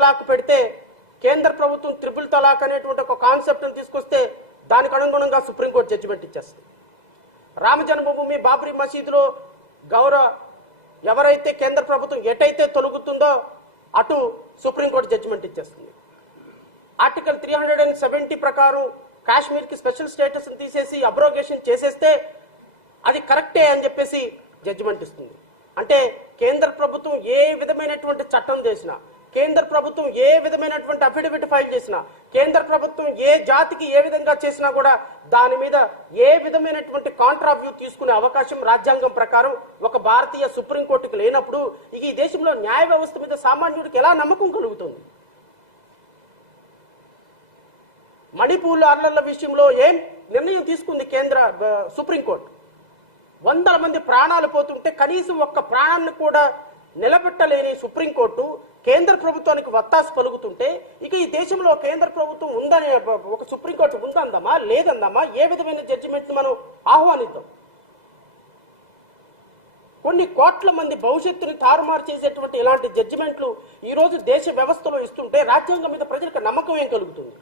తలాక్ పెడితే కేంద్ర ప్రభుత్వం త్రిపుల్ తలాక్ అనేటువంటి ఒక కాన్సెప్ట్ని తీసుకొస్తే దానికి అనుగుణంగా సుప్రీంకోర్టు జడ్జిమెంట్ ఇచ్చేస్తుంది. రామ జన్మభూమి బాబ్రీ మసీదులో గౌరవ ఎవరైతే కేంద్ర ప్రభుత్వం ఎటైతే తొలగుతుందో అటు సుప్రీంకోర్టు జడ్జిమెంట్ ఇచ్చేస్తుంది. Article three hundred and seventy ప్రకారం కాశ్మీర్కి స్పెషల్ స్టేటస్ తీసేసి అబ్రోగేషన్ చేసేస్తే అది కరెక్టే అని చెప్పేసి జడ్జిమెంట్ ఇస్తుంది. అంటే కేంద్ర ప్రభుత్వం ఏ విధమైనటువంటి చట్టం చేసినా కేంద్ర ప్రభుత్వం ఏ విధమైనటువంటి అఫిడవిట్ ఫైల్ చేసినా కేంద్ర ప్రభుత్వం ఏ జాతికి ఏ విధంగా చేసినా కూడా దాని మీద ఏ విధమైనటువంటి కాంట్రావ్యూ తీసుకునే అవకాశం రాజ్యాంగం ప్రకారం ఒక భారతీయ సుప్రీంకోర్టుకు లేనప్పుడు ఇక ఈ దేశంలో న్యాయ వ్యవస్థ మీద సామాన్యుడికి ఎలా నమ్మకం కలుగుతుంది? మణిపూర్ అర్లర్ల విషయంలో ఏం నిర్ణయం తీసుకుంది కేంద్ర సుప్రీంకోర్టు వందల మంది ప్రాణాలు పోతుంటే కనీసం ఒక్క ప్రాణాన్ని కూడా నిలబెట్టలేని సుప్రీంకోర్టు కేంద్ర ప్రభుత్వానికి వత్తాసు పలుకుతుంటే ఇక ఈ దేశంలో కేంద్ర ప్రభుత్వం ఉందనే ఒక సుప్రీంకోర్టు ఉందందమా లేదందమా ఏ విధమైన జడ్జిమెంట్ని మనం ఆహ్వానిద్దాం? కొన్ని కోట్ల మంది భవిష్యత్తుని తారుమారు చేసేటువంటి ఇలాంటి జడ్జిమెంట్లు ఈరోజు దేశ వ్యవస్థలో ఇస్తుంటే రాజ్యాంగం మీద ప్రజలకు నమ్మకం ఏం కలుగుతుంది?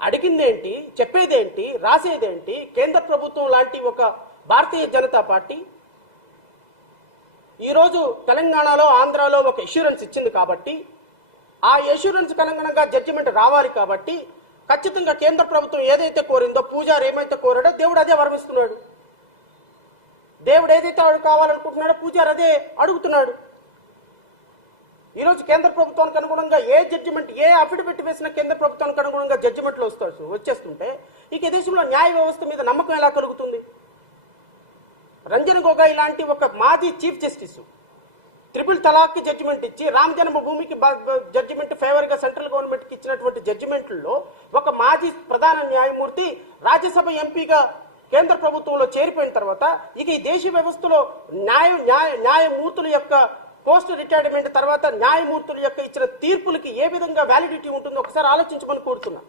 అడిగిందేంటి చెప్పేదేంటి రాసేదేంటి కేంద్ర ప్రభుత్వం లాంటి ఒక భారతీయ జనతా పార్టీ ఈరోజు తెలంగాణలో ఆంధ్రాలో ఒక ఇష్యూరెన్స్ ఇచ్చింది కాబట్టి ఆ ఇష్యూరెన్స్ కనుగణంగా జడ్జిమెంట్ రావాలి కాబట్టి ఖచ్చితంగా కేంద్ర ప్రభుత్వం ఏదైతే కోరిందో పూజారి ఏమైతే కోరాడో దేవుడు అదే వరమిస్తున్నాడు. దేవుడు ఏదైతే కావాలనుకుంటున్నాడో పూజారి అదే అడుగుతున్నాడు. ఈరోజు కేంద్ర ప్రభుత్వానికి అనుగుణంగా ఏ జడ్జిమెంట్ ఏ అఫిడవిట్ వేసిన కేంద్ర ప్రభుత్వానికి అనుగుణంగా జడ్జిమెంట్లు వస్తాయి వచ్చేస్తుంటే ఇక ఈ దేశంలో న్యాయ వ్యవస్థ మీద నమ్మకం ఎలా కలుగుతుంది? రంజన్ గొగోయ్ లాంటి ఒక మాజీ చీఫ్ జస్టిస్ ట్రిపుల్ తలాక్కి జడ్జిమెంట్ ఇచ్చి రామ జన్మభూమికి జడ్జిమెంట్ ఫేవర్గా సెంట్రల్ గవర్నమెంట్కి ఇచ్చినటువంటి జడ్జిమెంట్లలో ఒక మాజీ ప్రధాన న్యాయమూర్తి రాజ్యసభ ఎంపీగా కేంద్ర ప్రభుత్వంలో చేరిపోయిన తర్వాత ఇక ఈ దేశ వ్యవస్థలో న్యాయ న్యాయ న్యాయమూర్తుల యొక్క పోస్ట్ రిటైర్మెంట్ తర్వాత న్యాయమూర్తుల యొక్క ఇచ్చిన తీర్పులకి ఏ విధంగా వ్యాలిడిటీ ఉంటుందో ఒకసారి ఆలోచించమని కోరుతున్నా.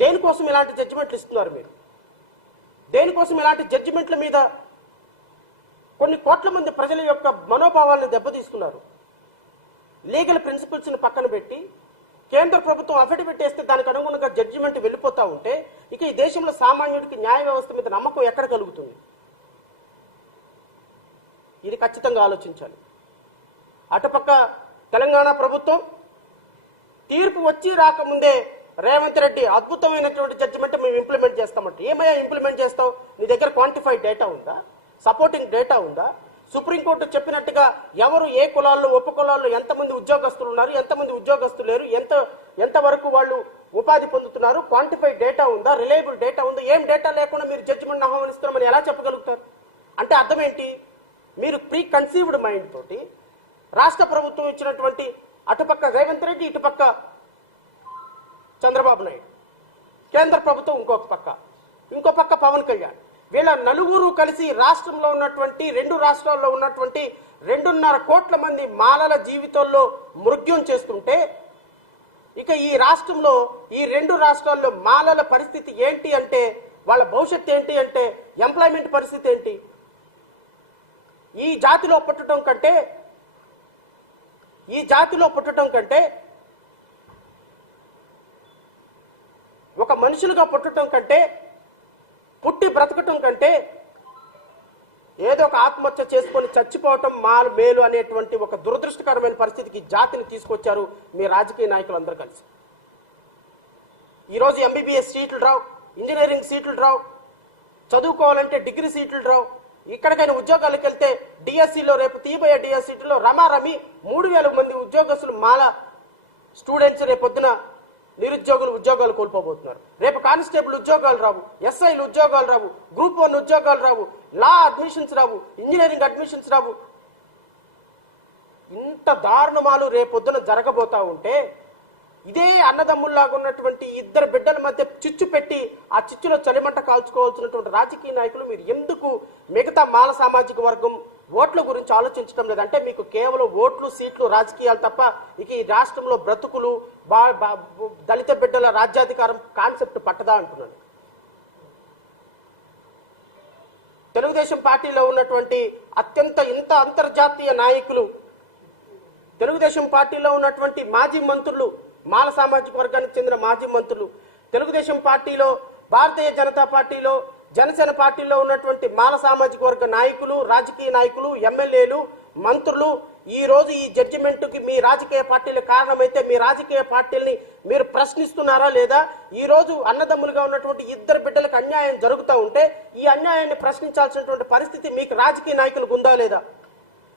దేనికోసం ఇలాంటి జడ్జిమెంట్లు ఇస్తున్నారు మీరు? దేనికోసం ఇలాంటి జడ్జిమెంట్ల మీద కొన్ని కోట్ల మంది ప్రజల యొక్క మనోభావాలను దెబ్బతీస్తున్నారు. లీగల్ ప్రిన్సిపల్స్ని పక్కన పెట్టి కేంద్ర ప్రభుత్వం అఫిడవిట్ వేస్తే దానికి అనుగుణంగా జడ్జిమెంట్ వెళ్ళిపోతూ ఉంటే ఇక ఈ దేశంలో సామాన్యుడికి న్యాయ వ్యవస్థ మీద నమ్మకం ఎక్కడ కలుగుతుంది? ఇది ఖచ్చితంగా ఆలోచించాలి. అటుపక్క తెలంగాణ ప్రభుత్వం తీర్పు వచ్చి రాకముందే రేవంత్ రెడ్డి అద్భుతమైనటువంటి జడ్జిమెంట్ మేము ఇంప్లిమెంట్ చేస్తామంటే ఏమయ్యా ఇంప్లిమెంట్ చేస్తావు? నీ దగ్గర క్వాంటిఫైడ్ డేటా ఉందా? సపోర్టింగ్ డేటా ఉందా? సుప్రీంకోర్టు చెప్పినట్టుగా ఎవరు ఏ కులాల్లో ఉప కులాల్లో ఎంతమంది ఉద్యోగస్తులు ఉన్నారు ఎంతమంది ఉద్యోగస్తులు లేరు ఎంత ఎంతవరకు వాళ్ళు ఉపాధి పొందుతున్నారు క్వాంటిఫైడ్ డేటా ఉందా రిలయబుల్ డేటా ఉందా ఏం డేటా లేకుండా మీరు జడ్జిమెంట్ ఆహ్వానిస్తున్నామని ఎలా చెప్పగలుగుతారు? అంటే అర్థం ఏంటి మీరు ప్రీ కన్సీవ్డ్ మైండ్ తోటి రాష్ట్ర ప్రభుత్వం ఇచ్చినటువంటి అటుపక్క రేవంత్ రెడ్డి ఇటుపక్క చంద్రబాబు నాయుడు. కేంద్ర ప్రభుత్వం ఇంకొక పక్క. ఇంకో పక్క పవన్ కళ్యాణ్. వీళ్ళ నలుగురు కలిసి రాష్ట్రంలో ఉన్నటువంటి రెండు రాష్ట్రాల్లో ఉన్నటువంటి రెండున్నర కోట్ల మంది మాలల జీవితంలో మృగ్యం చేస్తుంటే ఇక ఈ రాష్ట్రంలో ఈ రెండు రాష్ట్రాల్లో మాలల పరిస్థితి ఏంటి అంటే వాళ్ళ భవిష్యత్తు ఏంటి అంటే ఎంప్లాయ్మెంట్ పరిస్థితి ఏంటి? ఈ జాతిలో పుట్టడం కంటే ఈ జాతిలో పుట్టడం కంటే ఒక మనుషులుగా పుట్టడం కంటే పుట్టి బ్రతకటం కంటే ఏదో ఒక ఆత్మహత్య చేసుకొని చచ్చిపోవటం మాలు మేలు అనేటువంటి ఒక దురదృష్టకరమైన పరిస్థితికి జాతిని తీసుకొచ్చారు మీ రాజకీయ నాయకులు అందరూ కలిసి. ఈరోజు ఎంబీబీఎస్ సీట్లు రావు ఇంజనీరింగ్ సీట్లు రావు చదువుకోవాలంటే డిగ్రీ సీట్లు రావు. ఇక్కడికైనా ఉద్యోగాలకు వెళ్తే డిఎస్సిలో రేపు తీయబోయే డిఎస్సీలో రమారమి మూడు వేల మంది ఉద్యోగస్తులు మాల స్టూడెంట్స్ రేపొద్దున నిరుద్యోగులు ఉద్యోగాలు కోల్పోబోతున్నారు. రేపు కానిస్టేబుల్ ఉద్యోగాలు రావు ఎస్ఐలు ఉద్యోగాలు రావు గ్రూప్ వన్ ఉద్యోగాలు రావు లా అడ్మిషన్స్ రావు ఇంజనీరింగ్ అడ్మిషన్స్ రావు. ఇంత దారుణమాలు రేపొద్దున జరగబోతా ఉంటే ఇదే అన్నదమ్ముల్లాగా ఉన్నటువంటి ఇద్దరు బిడ్డల మధ్య చిచ్చు పెట్టి ఆ చిచ్చులో చలిమంట కాల్చుకోవాల్సినటువంటి రాజకీయ నాయకులు మీరు ఎందుకు మిగతా మాల సామాజిక వర్గం ఓట్ల గురించి ఆలోచించడం లేదంటే మీకు కేవలం ఓట్లు సీట్లు రాజకీయాలు తప్ప ఇక ఈ రాష్ట్రంలో బ్రతుకులు బా- బా- దళిత బిడ్డల రాజ్యాధికారం కాన్సెప్ట్ పట్టదా అంటున్నాను. తెలుగుదేశం పార్టీలో ఉన్నటువంటి అత్యంత ఇంత అంతర్జాతీయ నాయకులు తెలుగుదేశం పార్టీలో ఉన్నటువంటి మాజీ మంత్రులు మాల సామాజిక వర్గానికి చెందిన మాజీ మంత్రులు తెలుగుదేశం పార్టీలో భారతీయ జనతా పార్టీలో జనసేన పార్టీలో ఉన్నటువంటి మాల సామాజిక వర్గ నాయకులు రాజకీయ నాయకులు ఎమ్మెల్యేలు మంత్రులు ఈ రోజు ఈ జడ్జిమెంట్కి మీ రాజకీయ పార్టీలు కారణమైతే మీ రాజకీయ పార్టీల్ని మీరు ప్రశ్నిస్తున్నారా లేదా? ఈ రోజు అన్నదమ్ములుగా ఉన్నటువంటి ఇద్దరు బిడ్డలకు అన్యాయం జరుగుతూ ఉంటే ఈ అన్యాయాన్ని ప్రశ్నించాల్సినటువంటి పరిస్థితి మీకు రాజకీయ నాయకులకు ఉందా లేదా?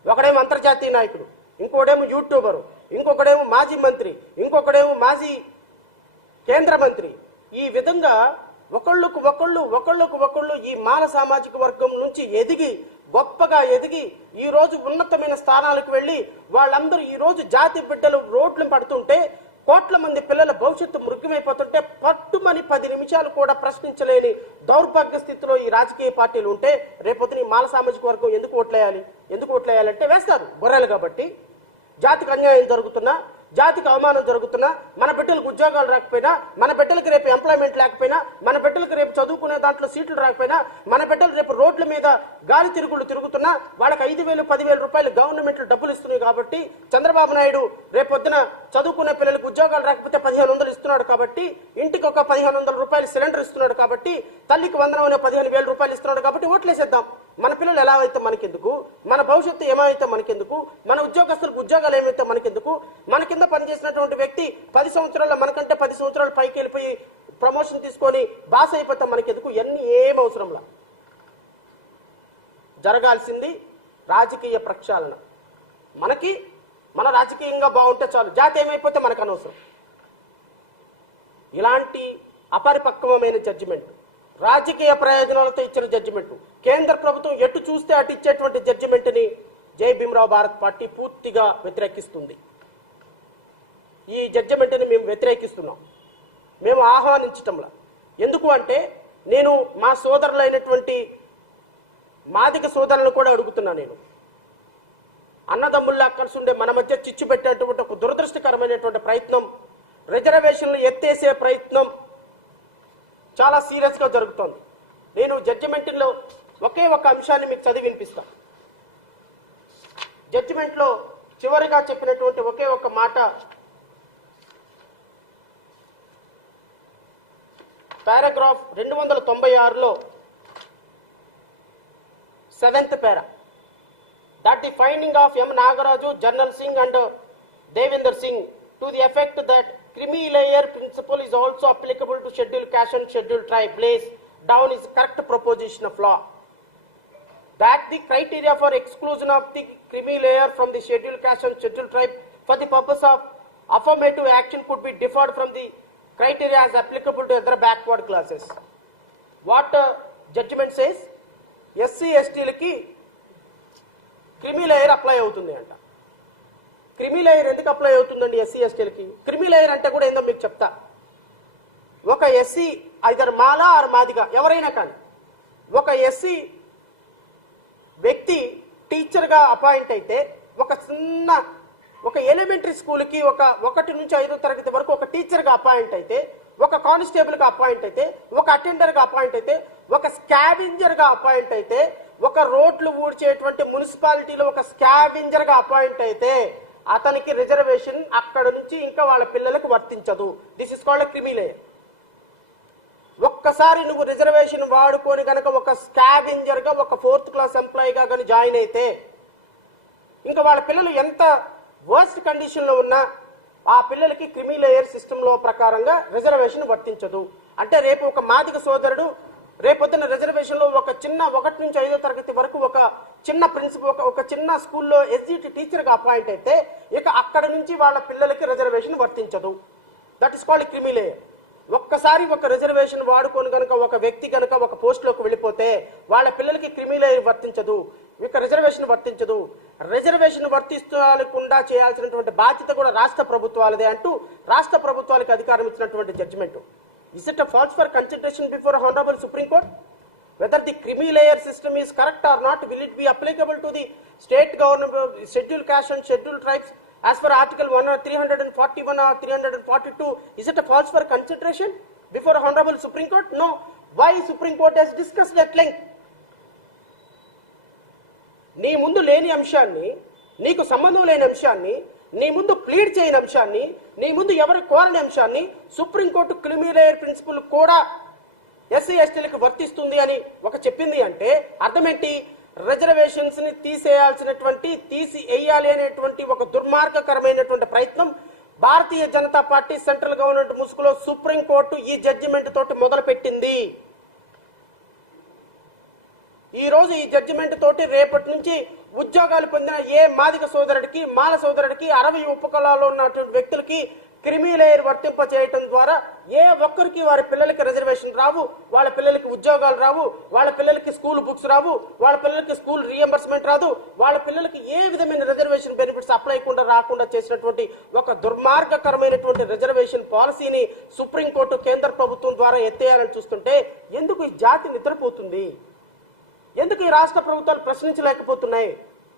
ఒకడేమో అంతర్జాతీయ నాయకుడు ఇంకోడేమో యూట్యూబరు ఇంకొకడేమో మాజీ మంత్రి ఇంకొకడేమో మాజీ కేంద్ర మంత్రి. ఈ విధంగా ఒకళ్ళకు ఒకళ్ళు ఒకళ్ళకు ఒకళ్ళు ఈ మాన సామాజిక వర్గం నుంచి ఎదిగి గొప్పగా ఎదిగి ఈ రోజు ఉన్నతమైన స్థానాలకు వెళ్ళి వాళ్ళందరూ ఈ రోజు జాతి బిడ్డలు రోడ్లు పడుతుంటే కోట్ల మంది పిల్లల భవిష్యత్తు మృగ్యమైపోతుంటే పట్టుమని పది నిమిషాలు కూడా ప్రశ్నించలేని దౌర్భాగ్య స్థితిలో ఈ రాజకీయ పార్టీలు ఉంటే రేపొద్దున ఈ మాల సామాజిక వర్గం ఎందుకు ఓట్లేయాలి? ఎందుకు ఓట్లేయాలంటే వేస్తారు బొర్రెలు కాబట్టి. జాతికి అన్యాయం జరుగుతున్నా జాతికి అవమానం జరుగుతున్నా మన బిడ్డలకు ఉద్యోగాలు రాకపోయినా మన బిడ్డలకు రేపు ఎంప్లాయ్మెంట్ లేకపోయినా మన బిడ్డలకు రేపు చదువుకునే దాంట్లో సీట్లు రాకపోయినా మన బిడ్డలు రేపు రోడ్ల మీద గాలి తిరుగుళ్ళు తిరుగుతున్నా వాళ్ళకి ఐదు వేలు పదివేల రూపాయలు గవర్నమెంట్లు డబ్బులు ఇస్తున్నాయి కాబట్టి చంద్రబాబు నాయుడు రేపొద్దున చదువుకునే పిల్లలకు ఉద్యోగాలు రాకపోతే పదిహేను వందలు ఇస్తున్నాడు కాబట్టి ఇంటికి ఒక పదిహేను వందల రూపాయలు సిలిండర్ ఇస్తున్నాడు కాబట్టి తల్లికి వందనం అనే పదిహేను వేల రూపాయలు ఇస్తున్నాడు కాబట్టి ఓట్లేసేద్దాం. మన పిల్లలు ఎలా అయితే మనకెందుకు? మన భవిష్యత్తు ఏమైతే మనకెందుకు? మన ఉద్యోగస్తులకు ఉద్యోగాలు ఏమైతే మనకెందుకు? మన కింద పనిచేసినటువంటి వ్యక్తి పది సంవత్సరాల మనకంటే పది సంవత్సరాలు పైకి వెళ్ళిపోయి ప్రమోషన్ తీసుకొని బాస్ అయిపోతాం మనకెందుకు? ఎన్ని ఏం అవసరంలా? జరగాల్సింది రాజకీయ ప్రక్షాళన. మనకి మన రాజకీయంగా బాగుంటే చాలు. జాతి ఏమైపోతే మనకు అనవసరం. ఇలాంటి అపరిపక్వమైన జడ్జిమెంట్ రాజకీయ ప్రయోజనాలతో ఇచ్చిన జడ్జిమెంట్ కేంద్ర ప్రభుత్వం ఎటు చూస్తే అటు ఇచ్చేటువంటి జడ్జిమెంట్ని జై భీమరావు భారత్ పార్టీ పూర్తిగా వ్యతిరేకిస్తుంది. ఈ జడ్జిమెంట్ని మేము వ్యతిరేకిస్తున్నాం. మేము ఆహ్వానించటంలా. ఎందుకు అంటే నేను మా సోదరులైనటువంటి మాదిక సోదరులను కూడా అడుగుతున్నా నేను. అన్నదమ్ముల్లా కలిసి మన మధ్య చిచ్చు పెట్టేటువంటి ఒక దురదృష్టకరమైనటువంటి ప్రయత్నం రిజర్వేషన్లు ఎత్తేసే ప్రయత్నం చాలా సీరియస్గా జరుగుతోంది. నేను జడ్జిమెంట్లో ఒకే ఒక అంశాన్ని మీకు చదివి వినిపిస్తా. జడ్జిమెంట్లో చివరిగా చెప్పినటువంటి ఒకే ఒక మాట పారాగ్రాఫ్ రెండు వందల తొంభై ఆరులో seventh para. That the finding of M Nagaraju Jarnal Singh and Devender Singh to the effect that creamy layer principle is also applicable to scheduled caste and scheduled tribe lays down is correct proposition of law. That the criteria for exclusion of the creamy layer from the scheduled caste and scheduled tribe for the purpose of affirmative action could be differed from the criteria as applicable to other backward classes. What uh, judgment says? SC, ST లకి క్రిమి layer apply అవుతుంది అంట క్రిమి layer ఎందుకు apply అవుతుందండి SC ఎస్టీలకి? Creamy layer అంటే కూడా ఏందో మీకు చెప్తా. ఒక SC either Mala or Madiga ఎవరైనా కానీ. ఒక ఎస్సీ వ్యక్తి టీచర్గా అపాయింట్ అయితే ఒక చిన్న ఒక ఎలిమెంటరీ స్కూల్కి ఒక ఒకటి నుంచి ఐదో తరగతి వరకు ఒక టీచర్గా అపాయింట్ అయితే ఒక కానిస్టేబుల్గా అపాయింట్ అయితే ఒక అటెండర్గా అపాయింట్ అయితే ఒక స్కావెంజర్గా అపాయింట్ అయితే ఒక రోడ్లు ఊడ్చేటువంటి మున్సిపాలిటీలో ఒక స్కావెంజర్గా అపాయింట్ అయితే అతనికి రిజర్వేషన్ అక్కడ నుంచి ఇంకా వాళ్ళ పిల్లలకు వర్తించదు. దిస్ ఇస్ కాల్డ్ క్రిమిలేయర్ ఒక్కసారి నువ్వు రిజర్వేషన్ వాడుకొని కనుక ఒక స్కావెంజర్గా ఒక ఫోర్త్ క్లాస్ ఎంప్లాయీగా కానీ జాయిన్ అయితే ఇంకా వాళ్ళ పిల్లలు ఎంత వర్స్ట్ కండిషన్లో ఉన్నా ఆ పిల్లలకి క్రిమిలేయర్ సిస్టంలో సిస్టమ్లో ప్రకారంగా రిజర్వేషన్ వర్తించదు. అంటే రేపు ఒక మాదిక సోదరుడు రేపొద్దున రిజర్వేషన్లో ఒక చిన్న ఒకటి నుంచి ఐదో తరగతి వరకు ఒక చిన్న ప్రిన్సిపల్ ఒక ఒక చిన్న స్కూల్లో ఎస్జిటి టీచర్గా అపాయింట్ అయితే ఇక అక్కడ నుంచి వాళ్ళ పిల్లలకి రిజర్వేషన్ వర్తించదు. దట్ ఇస్ కాల్డ్ క్రిమిలే ఒక్కసారి ఒక రిజర్వేషన్ వాడుకొని కనుక ఒక వ్యక్తి కనుక ఒక పోస్ట్లోకి వెళ్ళిపోతే వాళ్ళ పిల్లలకి క్రిమిలే వర్తించదు. ఇక రిజర్వేషన్ వర్తించదు. రిజర్వేషన్ వర్తించకుండా చేయాల్సినటువంటి బాధ్యత కూడా రాష్ట్ర ప్రభుత్వాలదే అంటూ రాష్ట్ర ప్రభుత్వాలకు అధికారం ఇచ్చినటువంటి judgement is it falls for consideration before honourable Supreme Court whether the creamy layer system is correct or not will it be applicable to the state government scheduled caste and scheduled tribes as per article 1 or 341 or 342 is it a false for consideration before honorable supreme court no why supreme court has discussed at length నీ ముందు లేని అంశాన్ని నీకు సంబంధం లేని అంశాన్ని నీ ముందు ప్లీడ్ చేయని అంశాన్ని నీ ముందు ఎవరు కోరని అంశాన్ని supreme court creamy layer principle కూడా ఎస్సీ ఎస్టీలకు వర్తిస్తుంది అని ఒక చెప్పింది అంటే అర్థమేంటి? రిజర్వేషన్స్ని తీసేయాల్సినటువంటి తీసి వేయాలి అనేటువంటి ఒక దుర్మార్గకరమైనటువంటి ప్రయత్నం Bharatiya Janata party central government ముసుగులో సుప్రీంకోర్టు ఈ జడ్జిమెంట్ తోటి మొదలుపెట్టింది. ఈ రోజు ఈ జడ్జిమెంట్ తోటి రేపటి నుంచి ఉద్యోగాలు పొందిన ఏ మాదిక సోదరుడికి మాల సోదరుడికి అరవై ఉపకులాల్లో ఉన్నటువంటి వ్యక్తులకి క్రిమిలేయర్ వర్తింప చేయటం ద్వారా ఏ ఒక్కరికి వారి పిల్లలకి రిజర్వేషన్ రావు వాళ్ళ పిల్లలకి ఉద్యోగాలు రావు వాళ్ళ పిల్లలకి స్కూల్ బుక్స్ రావు వాళ్ళ పిల్లలకి స్కూల్ రియంబర్స్మెంట్ రాదు వాళ్ళ పిల్లలకి ఏ విధమైన రిజర్వేషన్ బెనిఫిట్స్ అప్లై కూడా రాకుండా చేసినటువంటి ఒక దుర్మార్గకరమైనటువంటి రిజర్వేషన్ పాలసీని సుప్రీంకోర్టు కేంద్ర ప్రభుత్వం ద్వారా ఎత్తేయాలని చూస్తుంటే ఎందుకు ఈ జాతి నిద్రపోతుంది? ఎందుకు ఈ రాష్ట్ర ప్రభుత్వాలు ప్రశ్నించలేకపోతున్నాయి?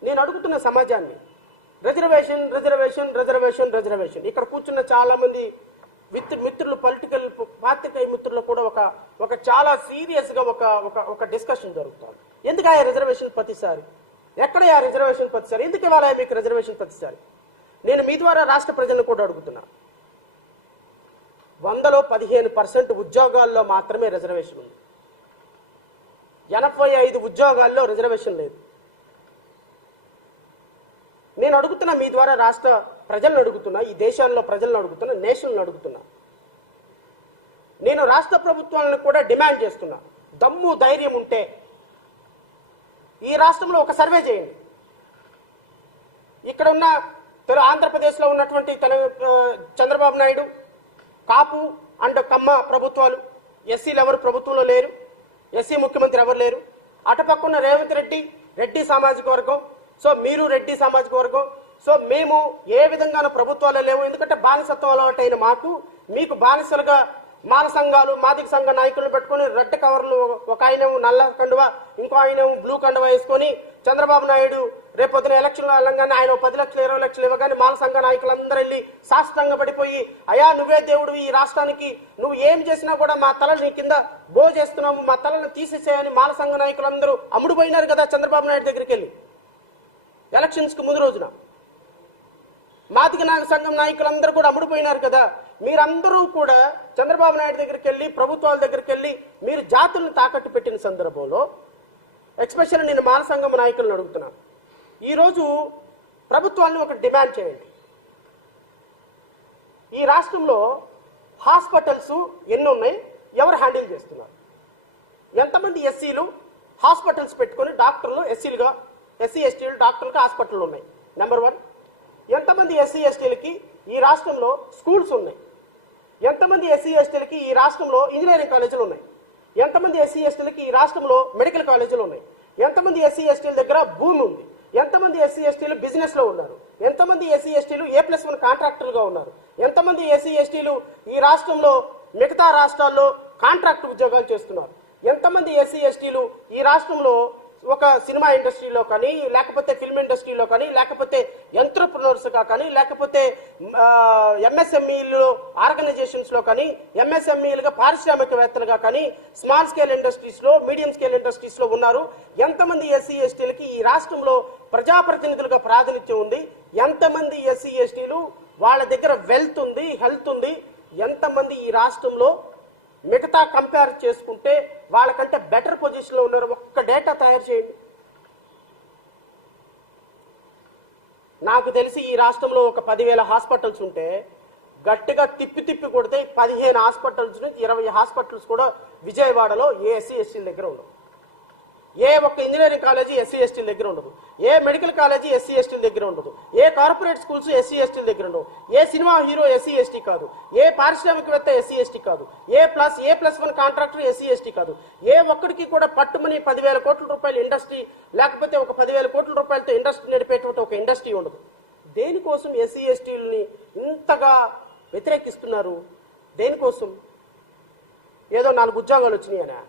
నేను అడుగుతున్న సమాజాన్ని. రిజర్వేషన్ రిజర్వేషన్ రిజర్వేషన్ రిజర్వేషన్ ఇక్కడ కూర్చున్న చాలా మంది మిత్రు మిత్రులు పొలిటికల్ పాత్రికేయ మిత్రులు కూడా ఒక ఒక చాలా సీరియస్గా ఒక ఒక ఒక డిస్కషన్ జరుగుతుంది. ఎందుకు ఆ రిజర్వేషన్ ప్రతిసారి? ఎక్కడ ఆ రిజర్వేషన్ ప్రతిసారి? ఎందుకు ఇవాళ మీకు రిజర్వేషన్ ప్రతిసారి? నేను మీ ద్వారా రాష్ట్ర ప్రజలను కూడా అడుగుతున్నా. వందలో పదిహేను పర్సెంట్ ఉద్యోగాల్లో మాత్రమే రిజర్వేషన్ ఉంది. ఎనభై ఐదు ఉద్యోగాల్లో రిజర్వేషన్ లేదు. నేను అడుగుతున్నా మీ ద్వారా రాష్ట్ర ప్రజలను అడుగుతున్నా ఈ దేశాల్లో ప్రజలను అడుగుతున్నా నేషనల్ని అడుగుతున్నా. నేను రాష్ట్ర ప్రభుత్వాలను కూడా డిమాండ్ చేస్తున్నా. దమ్ము ధైర్యం ఉంటే ఈ రాష్ట్రంలో ఒక సర్వే చేయండి. ఇక్కడ ఉన్న తెలు ఆంధ్రప్రదేశ్లో ఉన్నటువంటి తన చంద్రబాబు నాయుడు కాపు అండ్ కమ్మ ప్రభుత్వాలు ఎస్సీలు ఎవరు ప్రభుత్వంలో లేరు. ఎస్సీ ముఖ్యమంత్రి ఎవరు లేరు? అటుపక్కన రేవంత్ రెడ్డి రెడ్డి సామాజిక వర్గం. సో మీరు రెడ్డి సామాజిక వర్గం. సో మేము ఏ విధంగానూ ప్రభుత్వాలు లేవు. ఎందుకంటే బానిసత్వం అలవాటైన మాకు. మీకు బానిసలుగా మాల సంఘాలు మాదిక సంఘ నాయకులను పెట్టుకొని రెడ్ కవర్లు ఒక ఆయన నల్ల కండువ ఇంకో ఆయన బ్లూ కండువ వేసుకొని చంద్రబాబు నాయుడు రేపు పొద్దున ఎలక్షన్ వెళ్ళగానే ఆయన పది లక్షలు ఇరవై లక్షలు ఇవ్వగానే మాల సంఘ నాయకులందరూ వెళ్ళి సాష్టంగా పడిపోయి అయా నువ్వే దేవుడు ఈ రాష్ట్రానికి నువ్వు ఏం చేసినా కూడా మా తలని నీ కింద బో చేస్తున్నావు మా తలను తీసేసేయని మాల సంఘ నాయకులందరూ అమ్ముడుపోయినారు కదా చంద్రబాబు నాయుడు దగ్గరికి వెళ్ళి. ఎలక్షన్స్కు ముందు రోజున మాదిక నాయక సంఘం నాయకులందరూ కూడా అమ్ముడుపోయినారు కదా మీరందరూ కూడా చంద్రబాబు నాయుడు దగ్గరికి వెళ్ళి ప్రభుత్వాల దగ్గరికి వెళ్ళి మీరు జాతులను తాకట్టు పెట్టిన సందర్భంలో ఎక్స్పెషల్ నేను మాల సంఘం నాయకులను అడుగుతున్నాను. ఈరోజు ప్రభుత్వాన్ని ఒక డిమాండ్ చేయండి. ఈ రాష్ట్రంలో హాస్పిటల్స్ ఎన్ని ఉన్నాయి ఎవరు హ్యాండిల్ చేస్తున్నారు? ఎంతమంది ఎస్సీలు హాస్పిటల్స్ పెట్టుకొని డాక్టర్లు ఎస్సీలుగా ఎస్సీ ఎస్టీలు డాక్టర్లకు హాస్పిటల్ ఉన్నాయి? నెంబర్ వన్ ఎంతమంది ఎస్సీ ఎస్టీలకి ఈ రాష్ట్రంలో స్కూల్స్ ఉన్నాయి? ఎంతమంది ఎస్సీ ఎస్టీలకి ఈ రాష్ట్రంలో ఇంజనీరింగ్ కాలేజీలు ఉన్నాయి? ఎంతమంది ఎస్సీ ఎస్టీలకి ఈ రాష్ట్రంలో మెడికల్ కాలేజీలు ఉన్నాయి? ఎంతమంది ఎస్సీ ఎస్టీల దగ్గర భూమి ఉంది? ఎంతమంది ఎస్సీ ఎస్టీలు బిజినెస్లో ఉన్నారు? ఎంతమంది ఎస్సీ ఎస్టీలు ఏ ప్లస్ వన్ కాంట్రాక్టర్గా ఉన్నారు? ఎంతమంది ఎస్సీ ఎస్టీలు ఈ రాష్ట్రంలో మిగతా రాష్ట్రాల్లో కాంట్రాక్ట్ ఉద్యోగాలు చేస్తున్నారు? ఎంతమంది ఎస్సీ ఎస్టీలు ఈ రాష్ట్రంలో ఒక సినిమా ఇండస్ట్రీలో కానీ లేకపోతే ఫిల్మ్ ఇండస్ట్రీలో కానీ లేకపోతే ఎంటర్ప్రినర్స్గా కానీ లేకపోతే ఎంఎస్ఎంఈలు ఆర్గనైజేషన్స్లో కానీ ఎంఎస్ఎంఈలుగా పారిశ్రామికవేత్తలుగా కానీ స్మాల్ స్కేల్ ఇండస్ట్రీస్లో మీడియం స్కేల్ ఇండస్ట్రీస్లో ఉన్నారు. ఎంతమంది ఎస్సీ ఎస్టీలకి ఈ రాష్ట్రంలో ప్రజాప్రతినిధులుగా ప్రాతినిధ్యం ఉంది? ఎంతమంది ఎస్సీ ఎస్టీలు వాళ్ళ దగ్గర వెల్త్ ఉంది హెల్త్ ఉంది? ఎంతమంది ఈ రాష్ట్రంలో మిగతా కంపేర్ చేసుకుంటే వాళ్ళకంటే బెటర్ పొజిషన్లో ఉన్నారు. ఒక్క డేటా తయారు చేయండి. నాకు తెలిసి ఈ రాష్ట్రంలో ఒక పదివేల హాస్పిటల్స్ ఉంటే గట్టిగా తిప్పి తిప్పి కొడితే పదిహేను హాస్పిటల్స్ నుంచి ఇరవై హాస్పిటల్స్ కూడా విజయవాడలో ఏఎస్సీ ఎస్సీ దగ్గర ఉండవు. ఏ ఒక్క ఇంజనీరింగ్ కాలేజీ ఎస్సీ ఎస్టీల దగ్గర ఉండదు. ఏ మెడికల్ కాలేజీ ఎస్సీ ఎస్టీల దగ్గర ఉండదు. ఏ కార్పొరేట్ స్కూల్స్ ఎస్సీ ఎస్టీల దగ్గర ఉండవు. ఏ సినిమా హీరో ఎస్సీ ఎస్టీ కాదు. ఏ పారిశ్రామికవేత్త ఎస్సీ ఎస్టీ కాదు. A plus A plus one contractor SC ST కాదు. ఏ ఒక్కడికి కూడా పట్టుమని పదివేల కోట్ల రూపాయల ఇండస్ట్రీ లేకపోతే ఒక పదివేల కోట్ల రూపాయలతో ఇండస్ట్రీ నడిపేటువంటి ఒక ఇండస్ట్రీ ఉండదు. దేనికోసం ఎస్సీ ఎస్టీలని ఇంతగా వ్యతిరేకిస్తున్నారు? దేనికోసం? ఏదో నాలుగు ఉద్యోగాలు వచ్చినాయనా?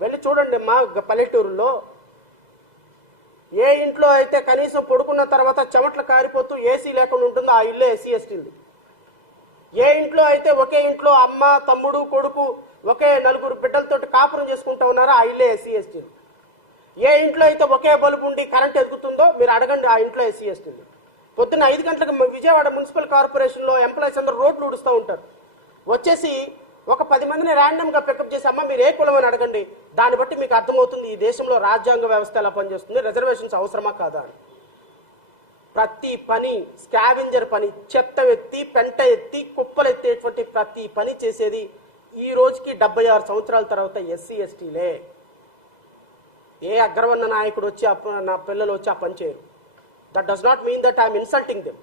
వెళ్ళి చూడండి మా పల్లెటూరులో. ఏ ఇంట్లో అయితే కనీసం పడుకున్న తర్వాత చెమట్లు కారిపోతూ ఏసీ లేకుండా ఉంటుందో ఆ ఇల్లు ఎస్సీ ఎస్టీది ఏ ఇంట్లో అయితే ఒకే ఇంట్లో అమ్మ తమ్ముడు కొడుకు ఒకే నలుగురు బిడ్డలతో కాపురం చేసుకుంటూ ఉన్నారో ఆ ఇల్లే ఎస్సీ ఎస్టీలు ఏ ఇంట్లో అయితే ఒకే బల్బు ఉండి కరెంట్ ఎదుగుతుందో మీరు అడగండి ఆ ఇంట్లో ఎస్సీ ఎస్టీలు పొద్దున్న ఐదు గంటలకు విజయవాడ మున్సిపల్ కార్పొరేషన్లో ఎంప్లాయీస్ అందరూ రోడ్లు ఊడుస్తూ ఉంటారు. వచ్చేసి ఒక పది మందిని ర్యాండమ్గా పికప్ చేసి అమ్మ మీరు ఏ కులం అని అడగండి. దాన్ని బట్టి మీకు అర్థమవుతుంది ఈ దేశంలో రాజ్యాంగ వ్యవస్థ ఎలా పనిచేస్తుంది. రిజర్వేషన్స్ అవసరమా కాదా అని. ప్రతి పని స్కావెంజర్ పని చెత్త ఎత్తి పెంట ఎత్తి కుప్పలు ఎత్తేటువంటి ప్రతి పని చేసేది ఈ రోజుకి డెబ్బై ఆరు సంవత్సరాల తర్వాత ఎస్సీ ఎస్టీలే. ఏ అగ్రవర్ణ నాయకుడు వచ్చి నా పిల్లలు వచ్చి ఆ పని చేయరు. That does not mean that I'm insulting them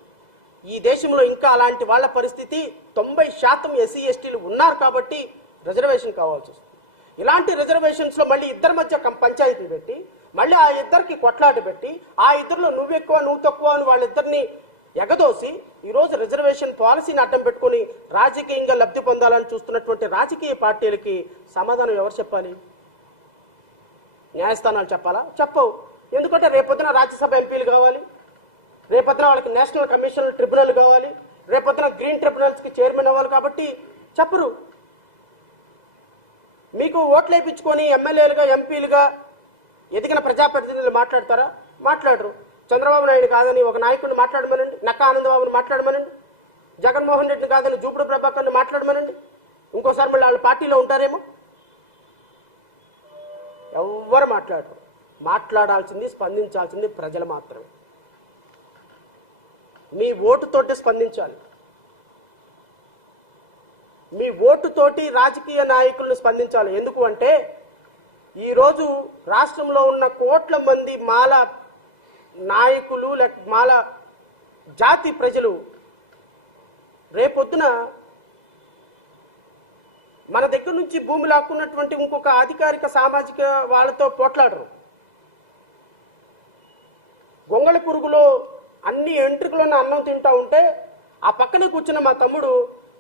ఈ దేశంలో ఇంకా అలాంటి వాళ్ళ పరిస్థితి తొంభై శాతం ఎస్సీ ఎస్టీలు ఉన్నారు కాబట్టి రిజర్వేషన్ కావాల్సి వస్తుంది. ఇలాంటి రిజర్వేషన్స్లో మళ్ళీ ఇద్దరి మధ్య పంచాయతీ పెట్టి మళ్ళీ ఆ ఇద్దరికి కొట్లాట పెట్టి ఆ ఇద్దరిలో నువ్వు ఎక్కువ నువ్వు తక్కువ అని వాళ్ళిద్దరిని ఎగదోసి ఈరోజు రిజర్వేషన్ పాలసీని అడ్డం పెట్టుకొని రాజకీయంగా లబ్ధి పొందాలని చూస్తున్నటువంటి రాజకీయ పార్టీలకి సమాధానం ఎవరు చెప్పాలి? న్యాయస్థానాలు చెప్పాలా? చెప్పవు. ఎందుకంటే రేపొద్దున రాజ్యసభ ఎంపీలు కావాలి. రేపొద్దున వాళ్ళకి నేషనల్ కమిషన్ ట్రిబ్యునల్ కావాలి. రేపొద్దున గ్రీన్ ట్రిబ్యునల్స్కి చైర్మన్ అవ్వాలి కాబట్టి చెప్పరు. మీకు ఓట్లు వేయించుకొని ఎమ్మెల్యేలుగా ఎంపీలుగా ఎదిగిన ప్రజాప్రతినిధులు మాట్లాడతారా? మాట్లాడరు. చంద్రబాబు నాయుడు కాదని ఒక నాయకుడిని మాట్లాడమనండి. నక్క ఆనందబాబుని మాట్లాడమనండి. జగన్మోహన్ రెడ్డిని కాదని జూపుడు ప్రభాకర్ని మాట్లాడమనండి. ఇంకోసారి మళ్ళీ వాళ్ళ పార్టీలో ఉంటారేమో? ఎవ్వరు మాట్లాడరు. మాట్లాడాల్సింది స్పందించాల్సింది ప్రజలు మాత్రమే. మీ ఓటుతోటి స్పందించాలి. మీ ఓటుతోటి రాజకీయ నాయకులను స్పందించాలి. ఎందుకు అంటే ఈరోజు రాష్ట్రంలో ఉన్న కోట్ల మంది మాల నాయకులు లేక మాల జాతి ప్రజలు రేపొద్దున మన దగ్గర నుంచి భూమి లాక్కున్నటువంటి ఇంకొక అధికారిక సామాజిక వాళ్ళతో పోట్లాడరు. గొంగళి పురుగులో అన్ని ఎంట్రుకలను అన్నం తింటా ఉంటే ఆ పక్కనే కూర్చున్న మా తమ్ముడు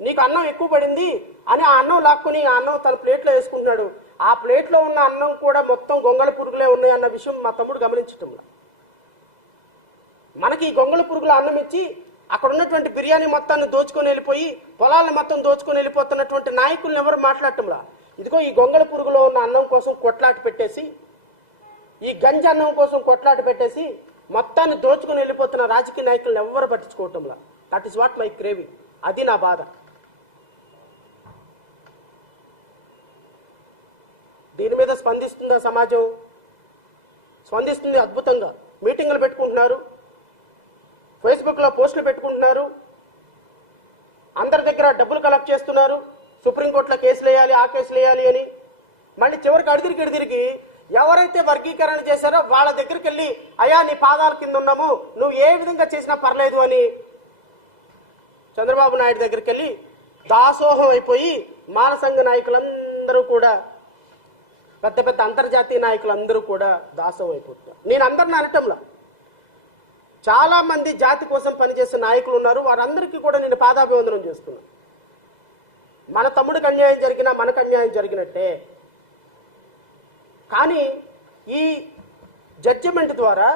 నీకు అన్నం ఎక్కువ పడింది అని ఆ అన్నం లాక్కుని ఆ అన్నం తన ప్లేట్లో వేసుకుంటున్నాడు. ఆ ప్లేట్లో ఉన్న అన్నం కూడా మొత్తం గొంగళ పురుగులే ఉన్నాయి అన్న విషయం మా తమ్ముడు గమనించటంలా మనకి ఈ గొంగళ పురుగుల అన్నం ఇచ్చి అక్కడ ఉన్నటువంటి బిర్యానీ మొత్తాన్ని దోచుకొని వెళ్ళిపోయి పొలాలను మొత్తం దోచుకొని వెళ్ళిపోతున్నటువంటి నాయకులను ఎవరు మాట్లాడటంలా ఇదిగో ఈ గొంగళ పురుగులో ఉన్న అన్నం కోసం కొట్లాట పెట్టేసి ఈ గంజి అన్నం కోసం కొట్లాట పెట్టేసి మొత్తాన్ని దోచుకుని వెళ్ళిపోతున్న రాజకీయ నాయకులను ఎవ్వరు పట్టించుకోవటంలా. That is what my craving అది నా బాధ. దీని మీద స్పందిస్తుందా సమాజం? స్పందిస్తుంది అద్భుతంగా. మీటింగులు పెట్టుకుంటున్నారు. ఫేస్బుక్లో పోస్టులు పెట్టుకుంటున్నారు. అందరి దగ్గర డబ్బులు కలెక్ట్ చేస్తున్నారు. సుప్రీంకోర్టులో కేసులు వేయాలి ఆ కేసులు వేయాలి అని. మళ్ళీ చివరికి అడిదిరికి అడిదిరికి ఎవరైతే వర్గీకరణ చేశారో వాళ్ళ దగ్గరికి వెళ్ళి అయ్యా నీ పాదాల కింద ఉన్నాము నువ్వు ఏ విధంగా చేసినా పర్లేదు అని చంద్రబాబు నాయుడు దగ్గరికి వెళ్ళి దాసోహం అయిపోయి మాల సంఘ నాయకులందరూ కూడా పెద్ద పెద్ద అంతర్జాతీయ నాయకులందరూ కూడా దాసం అయిపోతున్నారు. నేను అందరిని అనటంలా. చాలా మంది జాతి కోసం పనిచేసే నాయకులు ఉన్నారు. వారందరికీ కూడా నేను పాదాభివందనం చేస్తున్నాను. మన తమ్ముడికి అన్యాయం జరిగినా మనకు అన్యాయం జరిగినట్టే. కానీ ఈ జడ్జిమెంట్ ద్వారా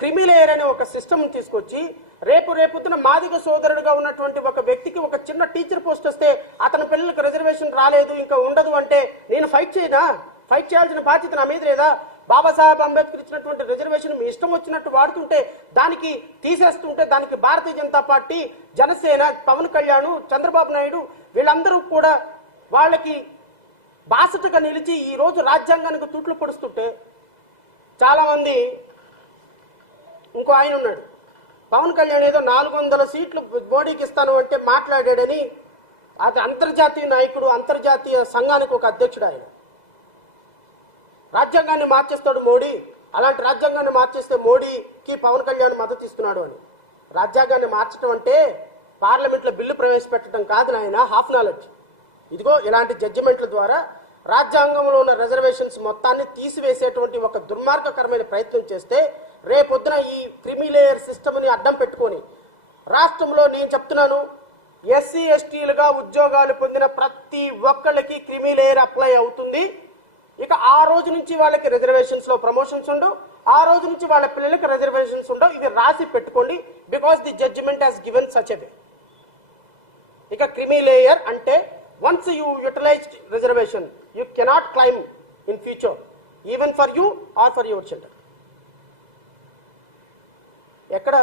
క్రిమిలేయర్ అనే ఒక సిస్టమ్ తీసుకొచ్చి రేపు రేపుతున్న మాదిగ సోదరుడుగా ఉన్నటువంటి ఒక వ్యక్తికి ఒక చిన్న టీచర్ పోస్ట్ వస్తే అతని పిల్లలకు రిజర్వేషన్ రాలేదు ఇంకా ఉండదు అంటే నేను ఫైట్ చేయనా? ఫైట్ చేయాల్సిన బాధ్యత నా మీద లేదా? బాబాసాహెబ్ అంబేద్కర్ ఇచ్చినటువంటి రిజర్వేషన్ మీ ఇష్టం వచ్చినట్టు వాడుతుంటే దానికి తీసేస్తుంటే దానికి భారతీయ జనతా పార్టీ జనసేన పవన్ కళ్యాణ్ చంద్రబాబు నాయుడు వీళ్ళందరూ కూడా వాళ్ళకి బాసటగా నిలిచి ఈరోజు రాజ్యాంగానికి తూట్లు పొడుస్తుంటే చాలామంది ఇంకో ఆయన ఉన్నాడు. పవన్ కళ్యాణ్ ఏదో నాలుగు వందల సీట్లు మోడీకి ఇస్తాను అంటే మాట్లాడాడని అది అంతర్జాతీయ నాయకుడు అంతర్జాతీయ సంఘానికి ఒక అధ్యక్షుడు ఆయన. రాజ్యాంగాన్ని మార్చేస్తాడు మోడీ. అలాంటి రాజ్యాంగాన్ని మార్చేస్తే మోడీకి పవన్ కళ్యాణ్ మద్దతు ఇస్తున్నాడు అని. రాజ్యాంగాన్ని మార్చడం అంటే పార్లమెంట్లో బిల్లు ప్రవేశపెట్టడం కాదు నాయన హాఫ్ నాలెడ్జ్. ఇదిగో ఇలాంటి జడ్జిమెంట్ల ద్వారా రాజ్యాంగంలో ఉన్న రిజర్వేషన్స్ మొత్తాన్ని తీసివేసేటువంటి ఒక దుర్మార్గకరమైన ప్రయత్నం చేస్తే రేపొద్దున ఈ క్రిమిలేయర్ సిస్టమ్ని అడ్డం పెట్టుకొని రాష్ట్రంలో నేను చెప్తున్నాను ఎస్సీ ఎస్టీలుగా ఉద్యోగాలు పొందిన ప్రతి ఒక్కళ్ళకి క్రిమిలేయర్ అప్లై అవుతుంది. ఇక ఆ రోజు నుంచి వాళ్ళకి రిజర్వేషన్స్లో ప్రమోషన్స్ ఉండవు ఆ రోజు నుంచి వాళ్ళ పిల్లలకి రిజర్వేషన్స్ ఉండవు ఇది రాసి పెట్టుకోండి because the judgement has given such way ఇక క్రిమి లేయర్ అంటే once you utilized reservation you cannot claim in future even for you or for your children. ఎక్కడ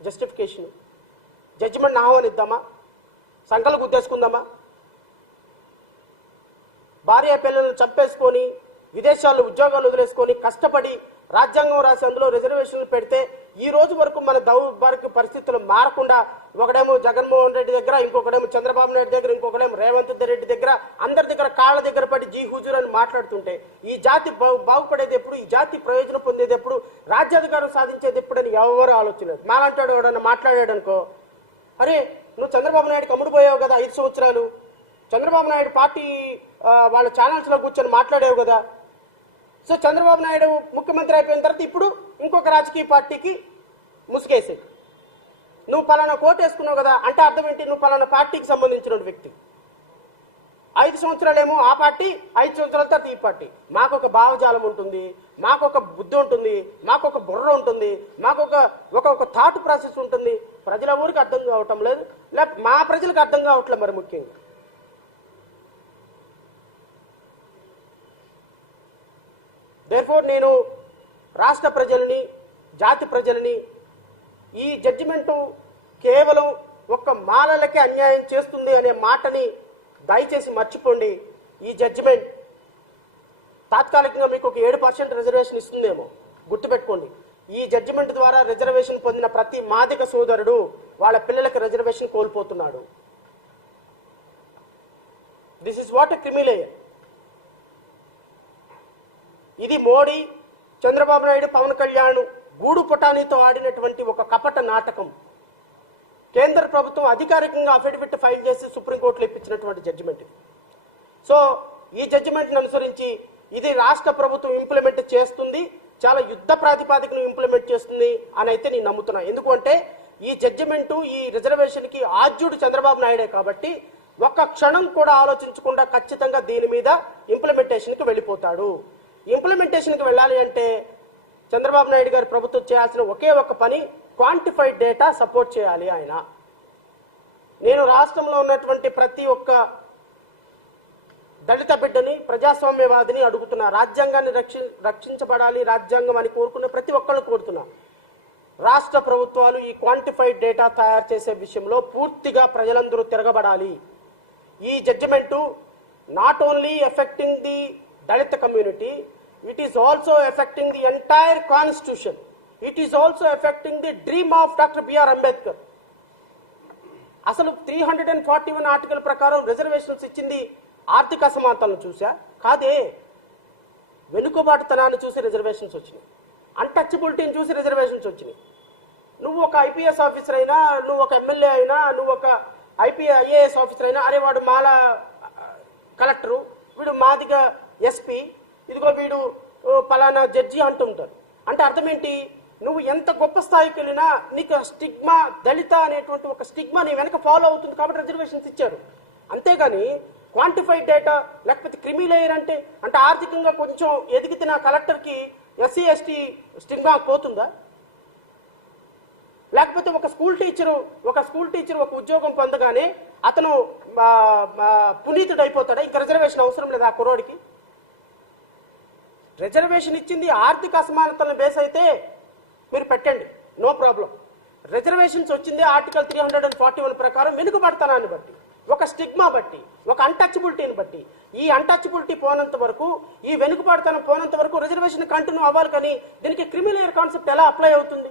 జస్టిఫికేషన్ జడ్జిమెంట్ ఆహ్వానిద్దామా సంకలు గుద్దేసుకుందామా? భార్య పిల్లలను చంపేసుకొని విదేశాల్లో ఉద్యోగాలు వదిలేసుకొని కష్టపడి రాజ్యాంగం రాసి అందులో రిజర్వేషన్లు పెడితే ఈ రోజు వరకు మన దౌర్భాగ్య పరిస్థితులు మారకుండా ఒకడేమో జగన్మోహన్ రెడ్డి దగ్గర ఇంకొకడేమో చంద్రబాబు నాయుడు దగ్గర ఇంకొకడేమో రేవంత్ రెడ్డి దగ్గర అందరి దగ్గర కాళ్ళ దగ్గర పడి జీ హుజూర్ అని మాట్లాడుతుంటే ఈ జాతి బాగు- బాగుపడేది ఎప్పుడు ఈ జాతి ప్రయోజనం పొందేది ఎప్పుడు రాజ్యాధికారం సాధించేది ఎప్పుడని ఎవరు ఆలోచన మాలంటాడు ఎవడన్నా మాట్లాడాడు అనుకో అరే నువ్వు చంద్రబాబు నాయుడు కమ్ముడుపోయావు కదా ఐదు సంవత్సరాలు. చంద్రబాబు నాయుడు పార్టీ వాళ్ళ ఛానల్స్లో కూర్చొని మాట్లాడావు కదా. సో చంద్రబాబు నాయుడు ముఖ్యమంత్రి అయిపోయిన తర్వాత ఇప్పుడు ఇంకొక రాజకీయ పార్టీకి ముసుగేసాడు నువ్వు పలానా కోట్ వేసుకున్నావు కదా అంటే అర్థం ఏంటి? నువ్వు పలానా పార్టీకి సంబంధించిన వ్యక్తి. ఐదు సంవత్సరాలేమో ఆ పార్టీ ఐదు సంవత్సరాల తర్వాత ఈ పార్టీ. మాకొక భావజాలం ఉంటుంది మాకొక బుద్ధి ఉంటుంది మాకొక బుర్ర ఉంటుంది మాకొక ఒక ఒక థాట్ ప్రాసెస్ ఉంటుంది. ప్రజల ఊరికి అర్థం కావటం లేదు లేకపోతే మా ప్రజలకు అర్థం కావట్లేదు మరి ముఖ్యంగా. దేర్ఫోర్ నేను రాష్ట్ర ప్రజల్ని జాతి ప్రజల్ని ఈ జడ్జిమెంటు కేవలం ఒక్క మాలలకే అన్యాయం చేస్తుంది అనే మాటని దయచేసి మర్చిపోండి. ఈ జడ్జిమెంట్ తాత్కాలికంగా మీకు ఒక ఏడు పర్సెంట్ రిజర్వేషన్ ఇస్తుందేమో గుర్తుపెట్టుకోండి. ఈ జడ్జిమెంట్ ద్వారా రిజర్వేషన్ పొందిన ప్రతి మాదిక సోదరుడు వాళ్ళ పిల్లలకి reservation కోల్పోతున్నాడు. This is what a creamy layer Modi Modi Chandrababu Naidu Pawan Kalyan గూడు పుటానీతో ఆడినటువంటి ఒక కపట నాటకం. కేంద్ర ప్రభుత్వం అధికారికంగా అఫిడవిట్ ఫైల్ చేసి సుప్రీంకోర్టులో ఇప్పించినటువంటి జడ్జిమెంట్ సో ఈ జడ్జిమెంట్ను అనుసరించి ఇది రాష్ట్ర ప్రభుత్వం ఇంప్లిమెంట్ చేస్తుంది చాలా యుద్ధ ప్రాతిపాదికను ఇంప్లిమెంట్ చేస్తుంది అని అయితే నేను నమ్ముతున్నా. ఎందుకంటే ఈ జడ్జిమెంట్ ఈ రిజర్వేషన్కి ఆద్యుడు చంద్రబాబు నాయుడే కాబట్టి ఒక్క క్షణం కూడా ఆలోచించకుండా ఖచ్చితంగా దీని మీద ఇంప్లిమెంటేషన్కి వెళ్ళిపోతాడు. ఇంప్లిమెంటేషన్కి వెళ్ళాలి అంటే చంద్రబాబు నాయుడు గారు ప్రభుత్వం చేయాల్సిన ఒకే ఒక్క పని క్వాంటిఫైడ్ డేటా సపోర్ట్ చేయాలి ఆయన. నేను రాష్ట్రంలో ఉన్నటువంటి ప్రతి ఒక్క దళిత బిడ్డని ప్రజాస్వామ్యవాదిని అడుగుతున్నా. రాజ్యాంగాన్ని రక్షి రక్షించబడాలి రాజ్యాంగం అని కోరుకునే ప్రతి ఒక్కళ్ళు కోరుతున్నా. రాష్ట్ర ప్రభుత్వాలు ఈ క్వాంటిఫైడ్ డేటా తయారు చేసే విషయంలో పూర్తిగా ప్రజలందరూ తిరగబడాలి. ఈ judgement not only affecting the Dalit community it is also affecting the entire constitution it is also affecting the dream of doctor B R Ambedkar అసలు three hundred and forty one article ప్రకారం reservations ఇచ్చింది ఆర్థిక అసమానతలను చూసా? కాదే. వెనుకబాటుతనాన్ని చూసి reservations వచ్చినాయి. అన్టచబిలిటీని చూసి reservations వచ్చినాయి. నువ్వు ఒక ఐపీఎస్ ఆఫీసర్ అయినా నువ్వు ఒక ఎమ్మెల్యే అయినా నువ్వు ఒక ఐపీ ఐఏఎస్ ఆఫీసర్ అయినా అరే వాడు మాల కలెక్టరు వీడు మాదిగా ఎస్పీ ఇదిగో వీడు పలానా జడ్జి అంటుంటారు అంటే అర్థం ఏంటి నువ్వు ఎంత గొప్ప స్థాయికి వెళ్ళినా నీకు స్టిగ్మా దళిత అనేటువంటి ఒక స్టిగ్మా నీ వెనక ఫాలో అవుతుంది కాబట్టి రిజర్వేషన్స్ ఇచ్చారు. అంతేగాని క్వాంటిఫైడ్ డేటా లేకపోతే క్రిమి లేయర్ అంటే అంటే ఆర్థికంగా కొంచెం ఎదిగితే నా కలెక్టర్కి ఎస్సీ ఎస్టీ స్టిగ్మా పోతుందా? లేకపోతే ఒక స్కూల్ టీచరు ఒక స్కూల్ టీచర్ ఒక ఉద్యోగం పొందగానే అతను పునీతుడు అయిపోతాడా ఇంకా రిజర్వేషన్ అవసరం లేదా ఆ కుర్రోడికి? రిజర్వేషన్ ఇచ్చింది ఆర్థిక అసమానతలను బేస్ అయితే మీరు పెట్టండి. No problem. రిజర్వేషన్స్ వచ్చింది article three hundred and forty one ప్రకారం వెనుకబడతనాన్ని బట్టి ఒక స్టిగ్మా బట్టి ఒక అన్టచబిలిటీని బట్టి ఈ అన్టచబిలిటీ పోనంత వరకు ఈ వెనుకబడతనం పోనంత వరకు రిజర్వేషన్ కంటిన్యూ అవ్వాలి కానీ దీనికి క్రిమిలేయర్ కాన్సెప్ట్ ఎలా అప్లై అవుతుంది?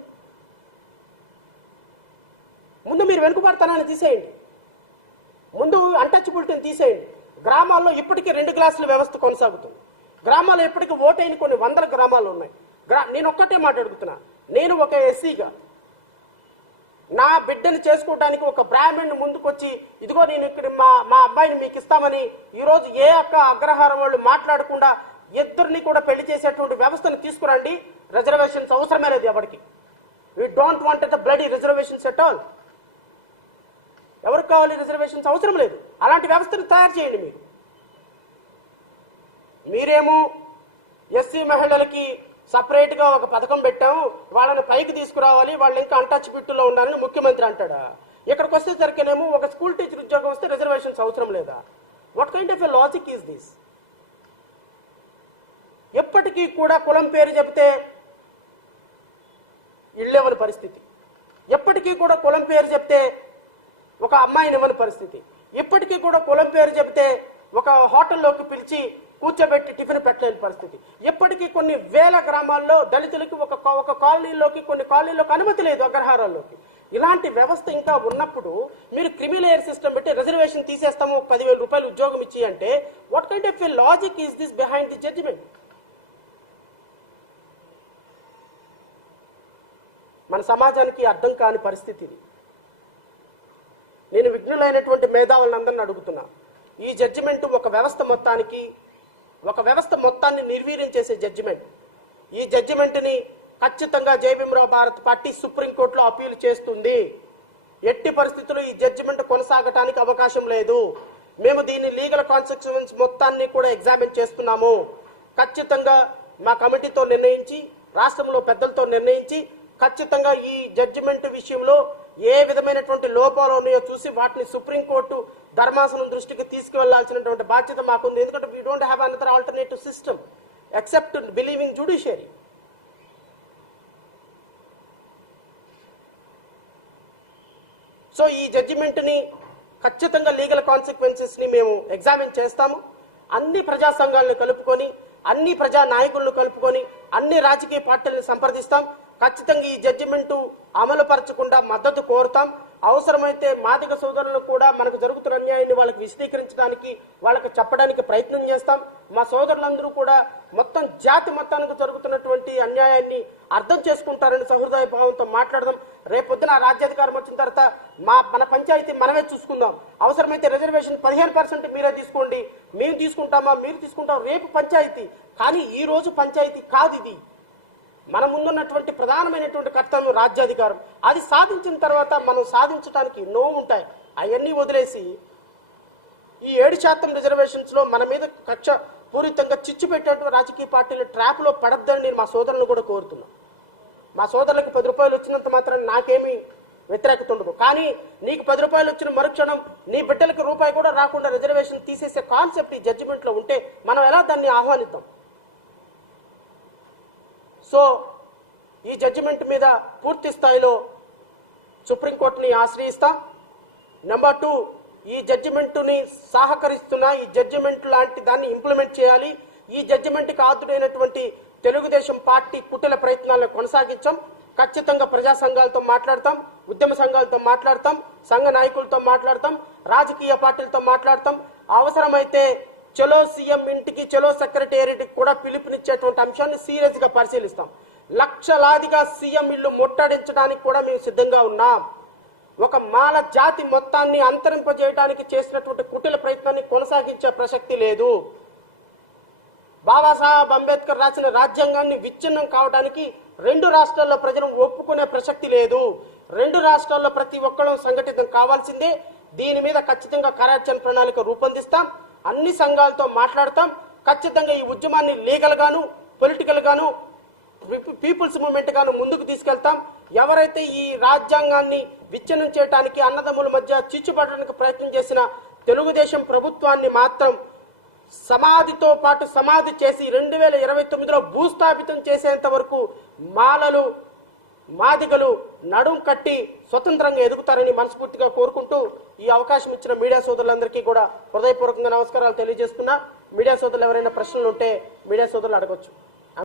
ముందు మీరు వెనుకబడతనాన్ని తీసేయండి. ముందు అన్టచబిలిటీని తీసేయండి. గ్రామాల్లో ఇప్పటికీ రెండు క్లాసుల వ్యవస్థ కొనసాగుతుంది. గ్రామాలు ఎప్పటికీ ఓటైన కొన్ని వందల గ్రామాలు ఉన్నాయి. గ్రా నేను ఒక్కటే మాట్లాడుతున్నా నేను ఒక ఎస్సీగా. నా బిడ్డని చేసుకోవడానికి ఒక బ్రాహ్మణ్ ముందుకొచ్చి ఇదిగో నేను ఇక్కడ మా మా అబ్బాయిని మీకు ఇస్తామని ఈరోజు ఏ అక్క అగ్రహారం వాళ్ళు మాట్లాడకుండా ఇద్దరిని కూడా పెళ్ళి చేసేటువంటి వ్యవస్థను తీసుకురండి. రిజర్వేషన్స్ అవసరమే లేదు ఎవరికి. We don't want the bloody reservations at all ఎవరికి కావాలి రిజర్వేషన్స్? అవసరం లేదు. అలాంటి వ్యవస్థను తయారు చేయండి మీరు. మీరేమో ఎస్సీ మహిళలకి సపరేట్గా ఒక పథకం పెట్టాము వాళ్ళని పైకి తీసుకురావాలి వాళ్ళు ఇంకా అంటచ్ బిట్టులో ఉన్నారని ముఖ్యమంత్రి అంటాడా? ఇక్కడికి వస్తే సరికేనేమో ఒక స్కూల్ టీచర్ ఉద్యోగం వస్తే రిజర్వేషన్స్ అవసరం లేదా? What kind of a logic is this ఎప్పటికీ కూడా కులం పేరు చెబితే ఇళ్ళేమని పరిస్థితి. ఎప్పటికీ కూడా కులం పేరు చెప్తే ఒక అమ్మాయిని ఇవ్వని పరిస్థితి. ఇప్పటికీ కూడా కులం పేరు చెబితే ఒక హోటల్లోకి పిలిచి కూర్చోబెట్టి టిఫిన్ పెట్టలేని పరిస్థితి. ఇప్పటికీ కొన్ని వేల గ్రామాల్లో దళితులకి ఒక ఒక కాలనీలోకి కొన్ని కాలనీలోకి అనుమతి లేదు అగ్రహారాల్లోకి. ఇలాంటి వ్యవస్థ ఇంకా ఉన్నప్పుడు మీరు క్రిమిలేయర్ సిస్టమ్ పెట్టి రిజర్వేషన్ తీసేస్తాము పదివేల రూపాయలు ఉద్యోగం ఇచ్చి అంటే what kind of logic is this behind the judgement మన సమాజానికి అర్థం కాని పరిస్థితి నేను విఘ్నులైనటువంటి మేధావులందరిని అడుగుతున్నా. ఈ జడ్జిమెంట్ ఒక వ్యవస్థ మొత్తానికి ఒక వ్యవస్థ మొత్తాన్ని నిర్వీర్యం చేసే జడ్జిమెంట్ ఈ జడ్జిమెంట్ని ఖచ్చితంగా జయభీమరావు భారత్ పార్టీ సుప్రీంకోర్టులో అప్పీల్ చేస్తుంది. ఎట్టి పరిస్థితుల్లో ఈ జడ్జిమెంట్ కొనసాగటానికి అవకాశం లేదు. మేము దీని లీగల్ కాన్సిక్వెన్స్ మొత్తాన్ని కూడా ఎగ్జామిన్ చేస్తున్నాము. ఖచ్చితంగా మా కమిటీతో నిర్ణయించి రాష్ట్రంలో పెద్దలతో నిర్ణయించి ఖచ్చితంగా ఈ జడ్జిమెంట్ విషయంలో ఏ విధమైనటువంటి లోపాలు ఉన్నాయో చూసి వాటిని సుప్రీంకోర్టు ధర్మాసనం దృష్టికి తీసుకువెళ్ళాల్సినటువంటి బాధ్యత మాకుంది. ఎందుకంటే we don't have another alternative system except believing judiciary so ఈ జడ్జిమెంట్ని ఖచ్చితంగా లీగల్ కాన్సిక్వెన్సెస్ని మేము ఎగ్జామిన్ చేస్తాము. అన్ని ప్రజా సంఘాలను కలుపుకొని అన్ని ప్రజా నాయకులను కలుపుకొని అన్ని రాజకీయ పార్టీలను సంప్రదిస్తాం. ఖచ్చితంగా ఈ జడ్జిమెంటు అమలు పరచకుండా మద్దతు కోరుతాం. అవసరమైతే మాదిక సోదరులను కూడా మనకు జరుగుతున్న అన్యాయాన్ని వాళ్ళకి విశదీకరించడానికి వాళ్ళకి చెప్పడానికి ప్రయత్నం చేస్తాం. మా సోదరులందరూ కూడా మొత్తం జాతి మొత్తానికి జరుగుతున్నటువంటి అన్యాయాన్ని అర్థం చేసుకుంటారని సహృదయ భావంతో మాట్లాడదాం. రేపొద్దున రాజ్యాధికారం వచ్చిన తర్వాత మా మన పంచాయతీ మనమే చూసుకుందాం. అవసరమైతే రిజర్వేషన్ పదిహేను పర్సెంట్ మీరే తీసుకోండి. మేము తీసుకుంటామా? మీరు తీసుకుంటాం రేపు పంచాయతీ. కానీ ఈ రోజు పంచాయతీ కాదు ఇది. మన ముందున్నటువంటి ప్రధానమైనటువంటి కర్తవ్యం రాజ్యాధికారం. అది సాధించిన తర్వాత మనం సాధించడానికి ఎన్నో ఉంటాయి. అవన్నీ వదిలేసి ఈ ఏడు శాతం రిజర్వేషన్స్లో మన మీద కక్ష పూరితంగా చిచ్చు పెట్టేటువంటి రాజకీయ పార్టీలు ట్రాప్లో పడద్దని నేను మా సోదరులను కూడా కోరుతున్నా మా సోదరులకు పది రూపాయలు వచ్చినంత మాత్రం నాకేమీ వ్యతిరేకత ఉండదు. కానీ నీకు పది రూపాయలు వచ్చిన మరుక్షణం నీ బిడ్డలకు రూపాయి కూడా రాకుండా రిజర్వేషన్ తీసేసే కాన్సెప్ట్ ఈ జడ్జిమెంట్లో ఉంటే మనం ఎలా దాన్ని ఆహ్వానిద్దాం? సో ఈ జడ్జిమెంట్ మీద పూర్తి స్థాయిలో సుప్రీంకోర్టుని ఆశ్రయిస్తాం. నెంబర్ టూ ఈ జడ్జిమెంటుని సహకరిస్తున్న ఈ జడ్జిమెంట్ లాంటి దాన్ని ఇంప్లిమెంట్ చేయాలి. ఈ జడ్జిమెంట్కి ఆదుడైనటువంటి తెలుగుదేశం పార్టీ కుటిల ప్రయత్నాలను కొనసాగించాం. ఖచ్చితంగా ప్రజా సంఘాలతో మాట్లాడతాం ఉద్యమ సంఘాలతో మాట్లాడతాం సంఘ నాయకులతో మాట్లాడతాం రాజకీయ పార్టీలతో మాట్లాడతాం. అవసరమైతే చలో సీఎం ఇంటికి చలో సెక్రటేరియట్కి కూడా పిలుపునిచ్చేటువంటి అంశాన్ని సీరియస్గా పరిశీలిస్తాం. లక్షలాదిగా సీఎం ఇల్లు ముట్టడించడానికి కూడా మేము సిద్ధంగా ఉన్నాం. ఒక మాల జాతి మొత్తాన్ని అంతరింపజేయడానికి చేసినటువంటి కుటిల ప్రయత్నాన్ని కొనసాగించే ప్రసక్తి లేదు. బాబాసాహెబ్ అంబేద్కర్ రాసిన రాజ్యాంగాన్ని విచ్ఛిన్నం కావడానికి రెండు రాష్ట్రాల్లో ప్రజలు ఒప్పుకునే ప్రసక్తి లేదు. రెండు రాష్ట్రాల్లో ప్రతి ఒక్కరూ సంఘటితం కావాల్సిందే. దీని మీద ఖచ్చితంగా కార్యాచరణ ప్రణాళిక రూపొందిస్తాం. అన్ని సంఘాలతో మాట్లాడతాం. ఖచ్చితంగా ఈ ఉద్యమాన్ని లీగల్ గాను పొలిటికల్ గాను పీపుల్స్ మూవ్మెంట్ గాను ముందుకు తీసుకెళ్తాం. ఎవరైతే ఈ రాజ్యాంగాన్ని విచ్ఛిన్నం చేయడానికి అన్నదమ్ముల మధ్య చిచ్చుపడడానికి ప్రయత్నం చేసిన తెలుగుదేశం ప్రభుత్వాన్ని మాత్రం సమాధితో పాటు సమాధి చేసి రెండు వేల ఇరవై తొమ్మిదిలో భూస్థాపితం చేసేంత వరకు మాలలు మాదిగలు నడుం కట్టి స్వతంత్రంగా ఎదుగుతారని మనస్ఫూర్తిగా కోరుకుంటూ ఈ అవకాశం ఇచ్చిన మీడియా సోదరులందరికీ కూడా హృదయపూర్వకంగా నమస్కారాలు తెలియజేస్తున్నా. మీడియా సోదరులు ఎవరైనా ప్రశ్నలు ఉంటే మీడియా సోదరులు అడగొచ్చు.